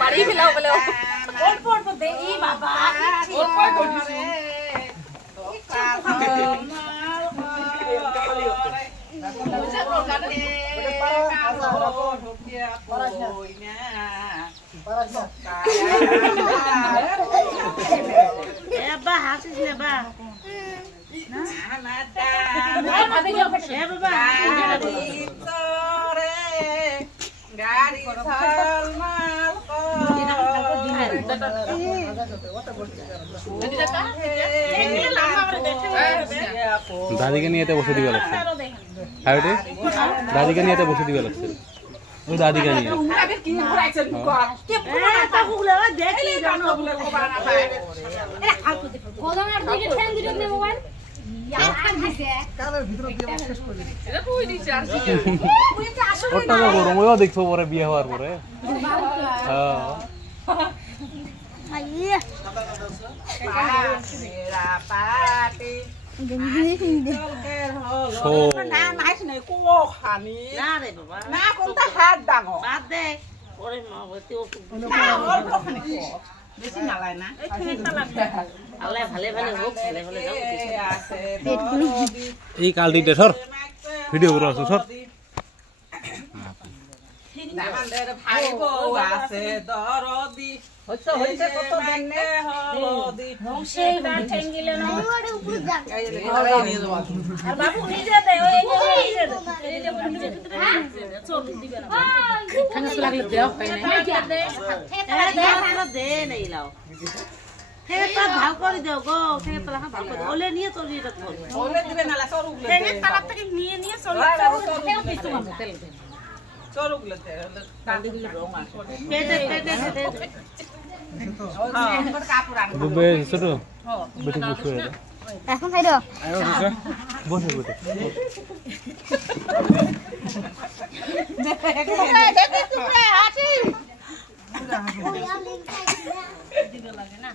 বাড়ি ফেলাও বলে অল্প অল্প দে ই বাবা অল্প করছি এবা হাসিস না বা গাড়ি ঝলমল দাদিকে নিয়ে এতে বসে দিবে লাগছে দাদিকে নিয়ে এতে বসে দিবে লাগছে ওই দাদিকে নিয়ে দেখছো পরে বিয়ে হওয়ার পরে বেশি নালায় না এই কালটিতে সর ভিডিও করে আসো সর ভাই বউ আছে দরদি হইছে কত দেখনে হলদি সেই গান ঠেঙ্গিলে না আর বাবু নিজে দে ওই নিজে দে এই যে নিজে চোখ দিবে না খানা লাগলে দেও পাই না দে নাই লাও হেতা ভাগ করে দাও গো হেতা ভাগ করে ওলে নিয়ে চলি রাখো ওলে দিবে না সর উগলে হেগে তারা থেকে নিয়ে চলি হেও পিছু মামা তেল দে সর উগলে কান্দি দিলে রং আসে দে দুবে ছোট বেটি বসে এখন খাই দাও বসে বসে দেখি তুমি হাসি দিবে লাগে না